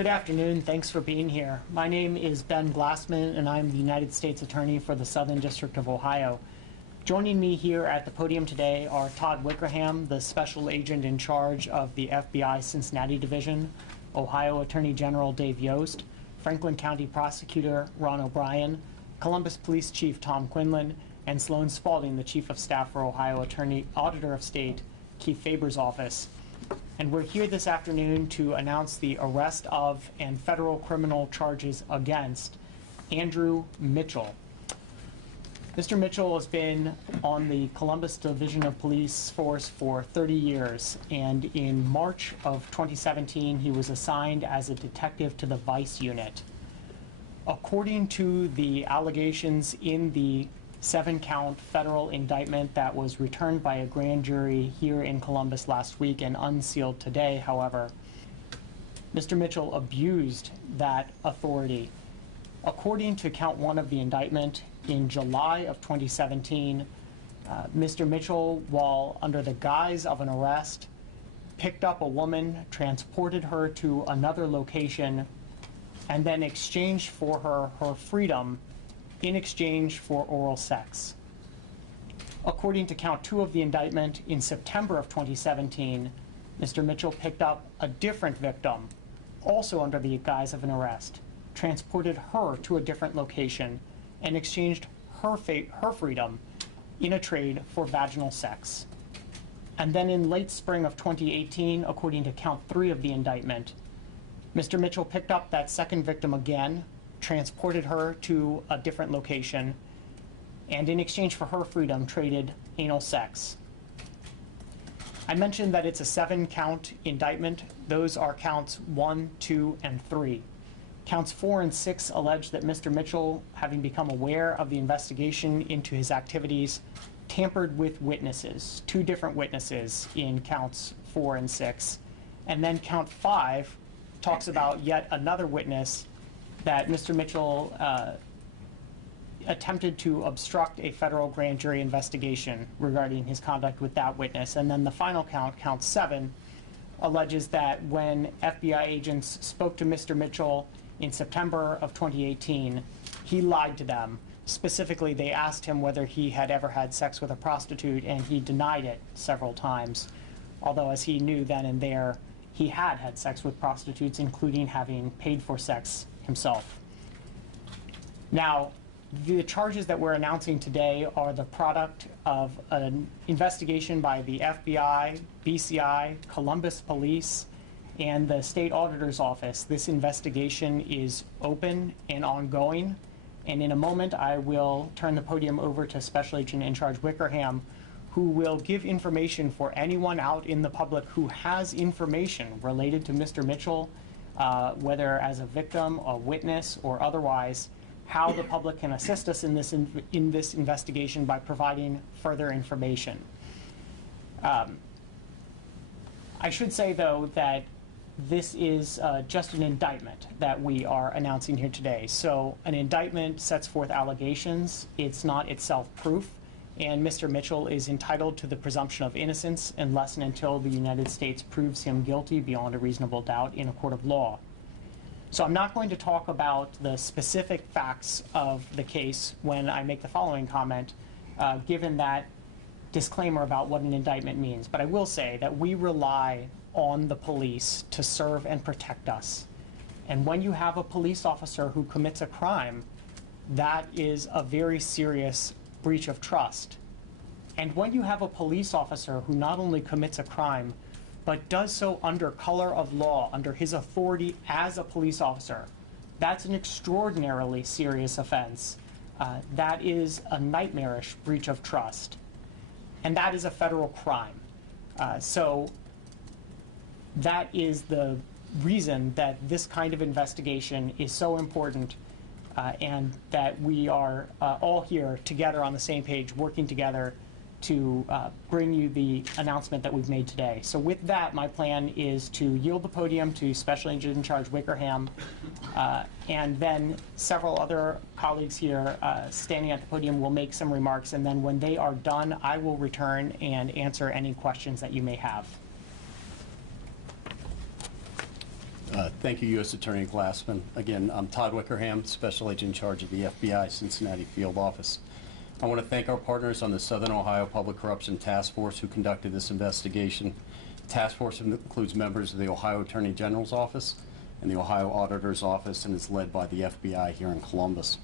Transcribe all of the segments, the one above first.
Good afternoon. Thanks for being here. My name is Ben Glassman, and I'm the United States Attorney for the Southern District of Ohio. Joining me here at the podium today are Todd Wickerham, the Special Agent in charge of the FBI Cincinnati Division, Ohio Attorney General Dave Yost, Franklin County Prosecutor Ron O'Brien, Columbus Police Chief Tom Quinlan, and Sloan Spalding, the Chief of Staff for Ohio Auditor of State Keith Faber's office. And we're here this afternoon to announce the arrest of and federal criminal charges against Andrew Mitchell. Mr. Mitchell has been on the Columbus Division of Police Force for 30 years, and in March of 2017, he was assigned as a detective to the Vice Unit. According to the allegations in the 7-count federal indictment that was returned by a grand jury here in Columbus last week and unsealed today, however, Mr. Mitchell abused that authority. According to count 1 of the indictment, in July of 2017, Mr. Mitchell, while under the guise of an arrest, picked up a woman, transported her to another location, and then exchanged for her freedom in exchange for oral sex. According to count 2 of the indictment, in September of 2017, Mr. Mitchell picked up a different victim, also under the guise of an arrest, transported her to a different location, and exchanged her freedom in a trade for vaginal sex. And then in late spring of 2018, according to count 3 of the indictment, Mr. Mitchell picked up that second victim again, transported her to a different location, and in exchange for her freedom, traded anal sex. I mentioned that it's a 7-count indictment. Those are counts 1, 2, and 3. Counts 4 and 6 allege that Mr. Mitchell, having become aware of the investigation into his activities, tampered with witnesses, 2 different witnesses in counts 4 and 6. And then count 5 talks about yet another witness that Mr. Mitchell attempted to obstruct a federal grand jury investigation regarding his conduct with that witness. And then the final count, count 7, alleges that when FBI agents spoke to Mr. Mitchell in September of 2018, he lied to them. Specifically, they asked him whether he had ever had sex with a prostitute, and he denied it several times, although as he knew then and there, he had had sex with prostitutes, including having paid for sex himself. Now, the charges that we're announcing today are the product of an investigation by the FBI, BCI, Columbus Police, and the State Auditor's Office. This investigation is open and ongoing, and in a moment I will turn the podium over to Special Agent in Charge Wickerham, who will give information for anyone out in the public who has information related to Mr. Mitchell, whether as a victim, a witness, or otherwise, how the public can assist us in this investigation by providing further information. I should say, though, that this is just an indictment that we are announcing here today. So an indictment sets forth allegations. It's not itself proof. And Mr. Mitchell is entitled to the presumption of innocence unless and until the United States proves him guilty beyond a reasonable doubt in a court of law. So I'm not going to talk about the specific facts of the case when I make the following comment, given that disclaimer about what an indictment means. But I will say that we rely on the police to serve and protect us. And when you have a police officer who commits a crime, that is a very serious breach of trust. And when you have a police officer who not only commits a crime, but does so under color of law, under his authority as a police officer, that's an extraordinarily serious offense. That is a nightmarish breach of trust. And that is a federal crime. So that is the reason that this kind of investigation is so important, and that we are all here together on the same page, working together to bring you the announcement that we've made today. So with that, my plan is to yield the podium to Special Agent in Charge Wickerham, and then several other colleagues here standing at the podium will make some remarks, and then when they are done, I will return and answer any questions that you may have. Thank you, U.S. Attorney Glassman. Again, I'm Todd Wickerham, Special Agent in charge of the FBI Cincinnati Field Office. I want to thank our partners on the Southern Ohio Public Corruption Task Force who conducted this investigation. Task Force includes members of the Ohio Attorney General's Office and the Ohio Auditor's Office, and is led by the FBI here in Columbus.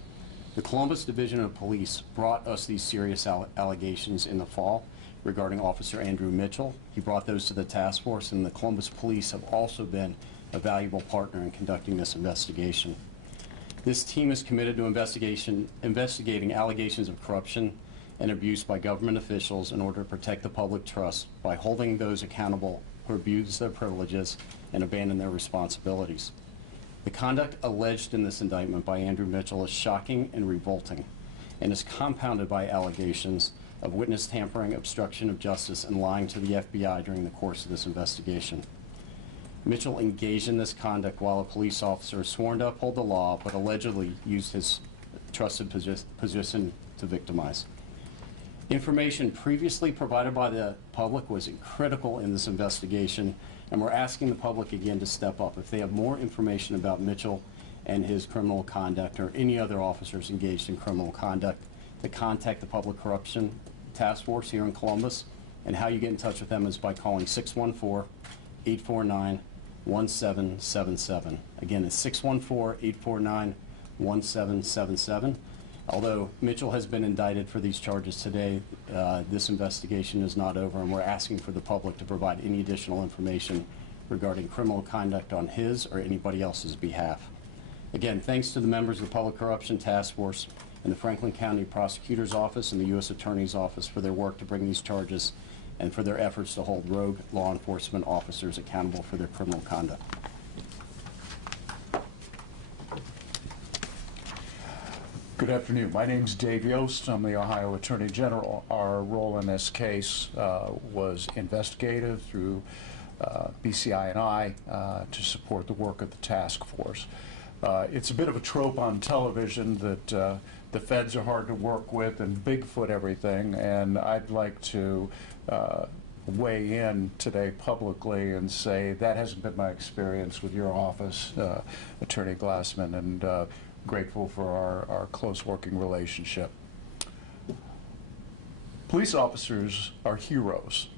The Columbus Division of Police brought us these serious allegations in the fall regarding Officer Andrew Mitchell. He brought those to the task force, and the Columbus Police have also been a valuable partner in conducting this investigation. This team is committed to investigating allegations of corruption and abuse by government officials in order to protect the public trust by holding those accountable who abuse their privileges and abandon their responsibilities. The conduct alleged in this indictment by Andrew Mitchell is shocking and revolting, and is compounded by allegations of witness tampering, obstruction of justice, and lying to the FBI during the course of this investigation. Mitchell engaged in this conduct while a police officer sworn to uphold the law, but allegedly used his trusted position to victimize. Information previously provided by the public was critical in this investigation, and we're asking the public again to step up. If they have more information about Mitchell and his criminal conduct, or any other officers engaged in criminal conduct, to contact the Public Corruption Task Force here in Columbus. And how you get in touch with them is by calling 614-849-1777. Again, it's 614-849-1777. Although Mitchell has been indicted for these charges today, this investigation is not over, and we're asking for the public to provide any additional information regarding criminal conduct on his or anybody else's behalf. Again, thanks to the members of the Public Corruption Task Force and the Franklin County Prosecutor's Office and the U.S. Attorney's Office for their work to bring these charges, and for their efforts to hold rogue law enforcement officers accountable for their criminal conduct. Good afternoon. My name is Dave Yost. I'm the Ohio Attorney General. Our role in this case was investigative through BCI and I to support the work of the task force. It's a bit of a trope on television that the feds are hard to work with and Bigfoot everything, and I'd like to weigh in today publicly and say that hasn't been my experience with your office, Attorney Glassman, and grateful for our close working relationship. Police officers are heroes,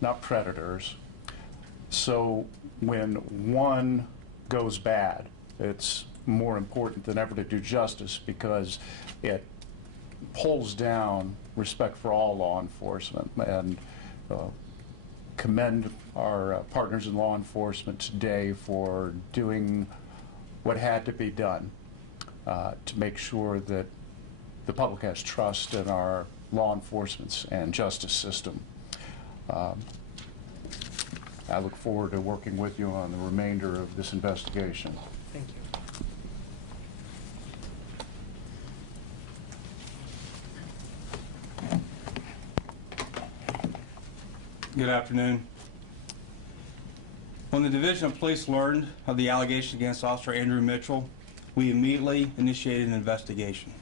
not predators. So when one goes bad, it's more important than ever to do justice, because it pulls down respect for all law enforcement. And commend our partners in law enforcement today for doing what had to be done to make sure that the public has trust in our law enforcement and justice system. I look forward to working with you on the remainder of this investigation. Thank you. Good afternoon. When the Division of Police learned of the allegation against Officer Andrew Mitchell, we immediately initiated an investigation.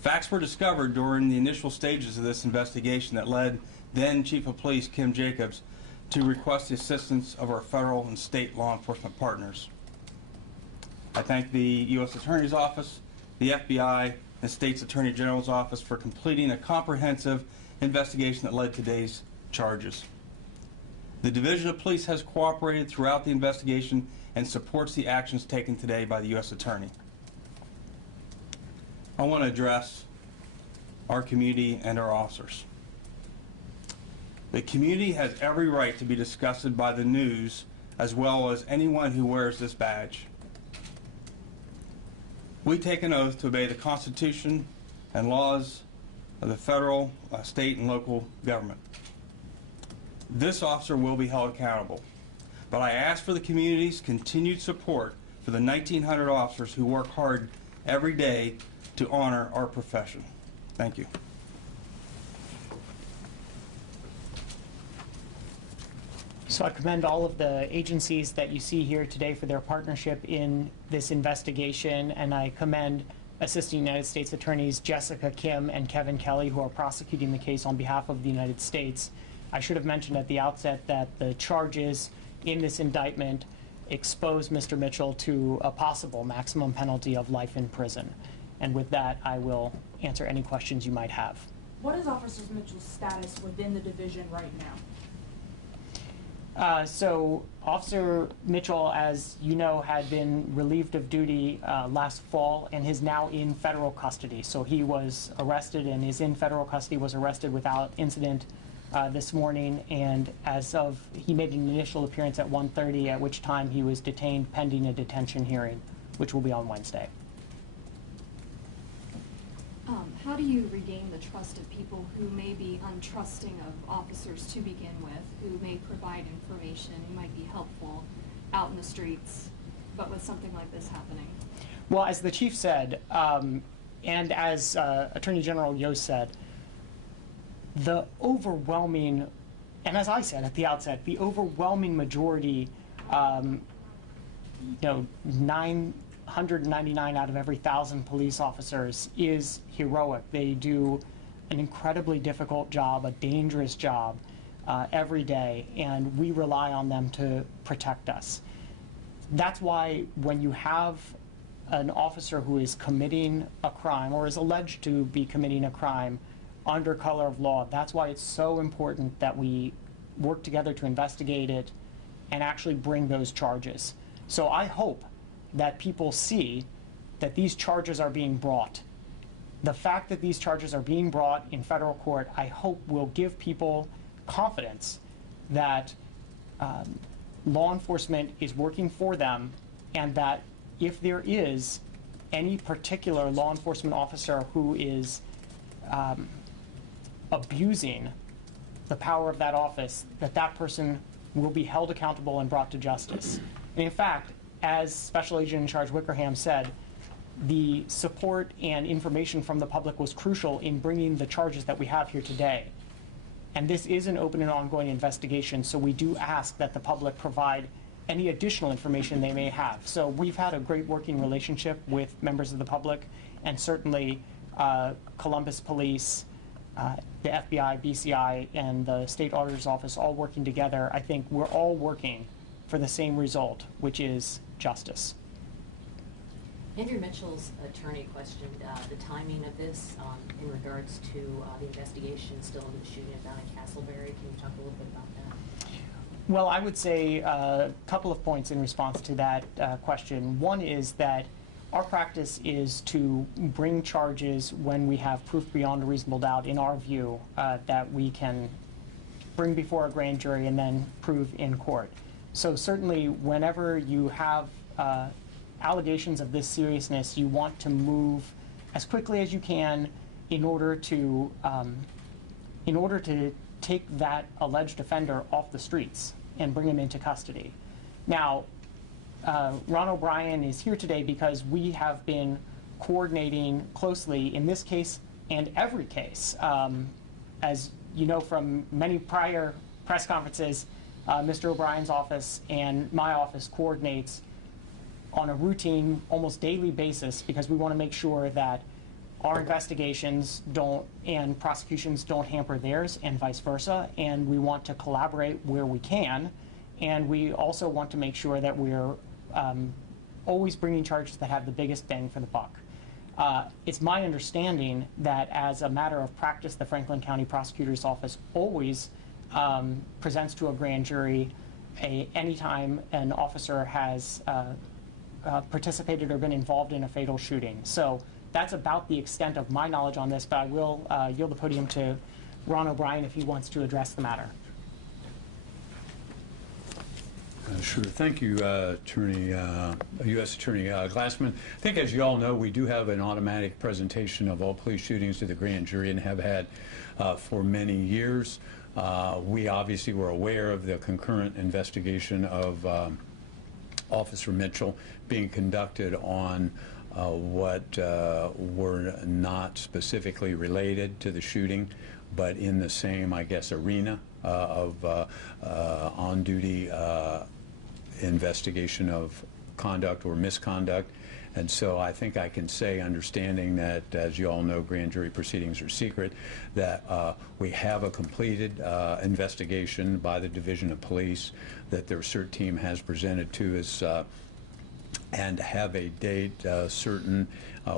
Facts were discovered during the initial stages of this investigation that led then Chief of Police Kim Jacobs to request the assistance of our federal and state law enforcement partners. I thank the U.S. Attorney's Office, the FBI, and the State's Attorney General's Office for completing a comprehensive investigation that led to today's charges. The Division of Police has cooperated throughout the investigation and supports the actions taken today by the U.S. Attorney. I want to address our community and our officers. The community has every right to be disgusted by the news, as well as anyone who wears this badge. We take an oath to obey the Constitution and laws of the federal, state, and local government. This officer will be held accountable, but I ask for the community's continued support for the 1,900 officers who work hard every day to honor our profession. Thank you. So I commend all of the agencies that you see here today for their partnership in this investigation, and I commend Assistant United States Attorneys Jessica Kim and Kevin Kelly, who are prosecuting the case on behalf of the United States. I should have mentioned at the outset that the charges in this indictment expose Mr. Mitchell to a possible maximum penalty of life in prison. And with that, I will answer any questions you might have. What is Officer Mitchell's status within the division right now? So Officer Mitchell, as you know, had been relieved of duty last fall and is now in federal custody. So he was arrested and is in federal custody, was arrested without incident this morning, and he made an initial appearance at 1:30, at which time he was detained pending a detention hearing, which will be on Wednesday. How do you regain the trust of people who may be untrusting of officers to begin with, who may provide information, who might be helpful out in the streets, but with something like this happening? Well, as the chief said, and as Attorney General Yost said, the overwhelming, and as I said at the outset, the overwhelming majority, 999 out of every 1,000 police officers is heroic. They do an incredibly difficult job, a dangerous job every day, and we rely on them to protect us. That's why when you have an officer who is committing a crime or is alleged to be committing a crime under color of law, that's why it's so important that we work together to investigate it and actually bring those charges. So I hope that people see that these charges are being brought. The fact that these charges are being brought in federal court, I hope will give people confidence that law enforcement is working for them, and that if there is any particular law enforcement officer who is abusing the power of that office, that person will be held accountable and brought to justice. And in fact, as Special Agent in Charge Wickerham said, the support and information from the public was crucial in bringing the charges that we have here today. And this is an open and ongoing investigation, so we do ask that the public provide any additional information they may have. So we've had a great working relationship with members of the public, and certainly Columbus Police, the FBI, BCI, and the State Auditor's Office all working together. I think we're all working for the same result, which is justice. Andrew Mitchell's attorney questioned the timing of this in regards to the investigation still into the shooting down in Castleberry. Can you talk a little bit about that? Well, I would say a couple of points in response to that question. One is that our practice is to bring charges when we have proof beyond a reasonable doubt, in our view, that we can bring before a grand jury and then prove in court. So certainly whenever you have allegations of this seriousness, you want to move as quickly as you can in order to take that alleged offender off the streets and bring him into custody. Now, Ron O'Brien is here today because we have been coordinating closely in this case and every case. As you know from many prior press conferences, Mr. O'Brien's office and my office coordinates on a routine, almost daily basis, because we want to make sure that our investigations and prosecutions don't hamper theirs and vice versa, and we want to collaborate where we can, and we also want to make sure that we're always bringing charges that have the biggest bang for the buck. It's my understanding that as a matter of practice, the Franklin County Prosecutor's Office always presents to a grand jury anytime an officer has participated or been involved in a fatal shooting. So that's about the extent of my knowledge on this, but I will yield the podium to Ron O'Brien if he wants to address the matter. Sure. Thank you, U.S. Attorney Glassman. I think, as you all know, we do have an automatic presentation of all police shootings to the grand jury and have had for many years. We obviously were aware of the concurrent investigation of Officer Mitchell being conducted on what were not specifically related to the shooting, but in the same, I guess, arena of on-duty investigation of conduct or misconduct. And so I think I can say, understanding that, as you all know, grand jury proceedings are secret, that we have a completed investigation by the Division of Police that their CERT team has presented to us, and have a date certain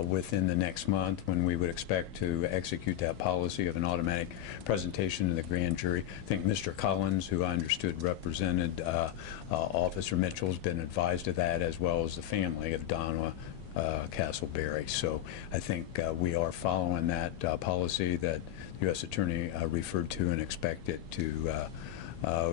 within the next month when we would expect to execute that policy of an automatic presentation to the grand jury. I think Mr. Collins, who I understood represented Officer Mitchell, has been advised of that, as well as the family of Donna Castleberry. So I think we are following that policy that the U.S. Attorney referred to, and expect it to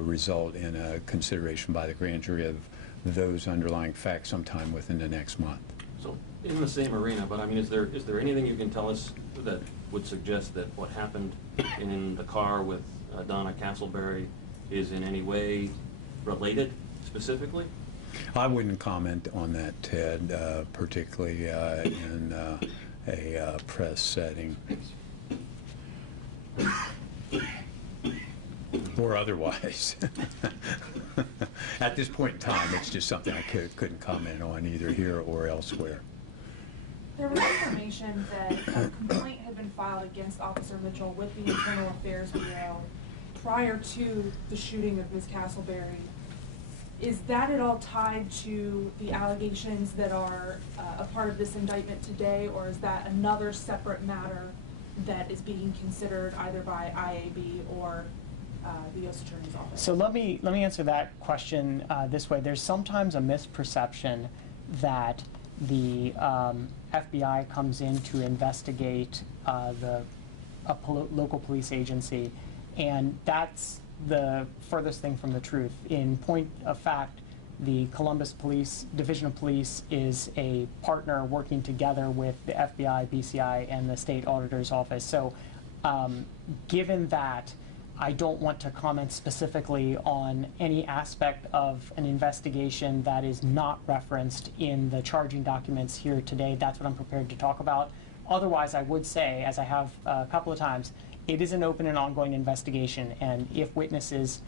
result in a consideration by the grand jury of those underlying facts sometime within the next month. So, in the same arena, but I mean, is there anything you can tell us that would suggest that what happened in the car with Donna Castleberry is in any way related specifically? I wouldn't comment on that, Ted, particularly in a press setting. Or otherwise. At this point in time, it's just something I couldn't comment on either here or elsewhere. There was information that a complaint had been filed against Officer Mitchell with the Internal Affairs Bureau prior to the shooting of Ms. Castleberry. Is that at all tied to the allegations that are a part of this indictment today, or is that another separate matter that is being considered either by IAB or the U.S. Attorney's Office? So let me answer that question this way. There's sometimes a misperception that the FBI comes in to investigate a local police agency, and that's the furthest thing from the truth. In point of fact, the Columbus Police Division of Police is a partner working together with the FBI, BCI, and the State Auditor's Office. So given that, I don't want to comment specifically on any aspect of an investigation that is not referenced in the charging documents here today. That's what I'm prepared to talk about. Otherwise, I would say, as I have a couple of times, it is an open and ongoing investigation, and if witnesses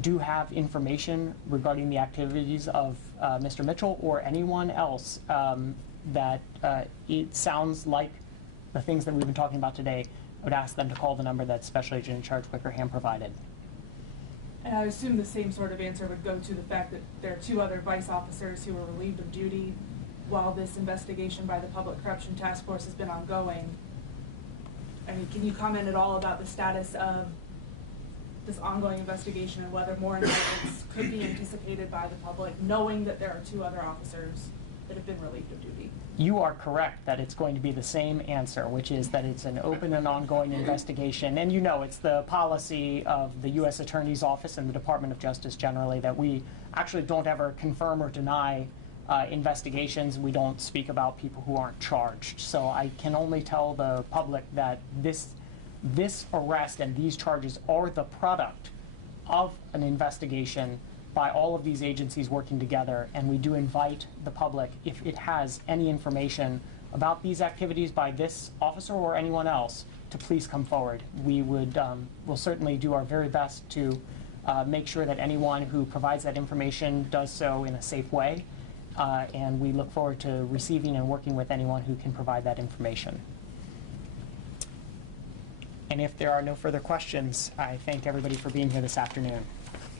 do have information regarding the activities of Mr. Mitchell or anyone else that it sounds like the things that we've been talking about today, I would ask them to call the number that Special Agent in Charge Wickerham provided. And I assume the same sort of answer would go to the fact that there are two other vice officers who were relieved of duty while this investigation by the Public Corruption Task Force has been ongoing. I mean, can you comment at all about the status of this ongoing investigation and whether more indictments could be anticipated by the public, knowing that there are two other officers that have been relieved of duty? You are correct that it's going to be the same answer, which is that it's an open and ongoing investigation. And you know, it's the policy of the U.S. Attorney's Office and the Department of Justice generally that we actually don't ever confirm or deny investigations. We don't speak about people who aren't charged. So I can only tell the public that this arrest and these charges are the product of an investigation by all of these agencies working together, and we do invite the public, if it has any information about these activities by this officer or anyone else, to please come forward. We would will certainly do our very best to make sure that anyone who provides that information does so in a safe way, and we look forward to receiving and working with anyone who can provide that information. And if there are no further questions, I thank everybody for being here this afternoon.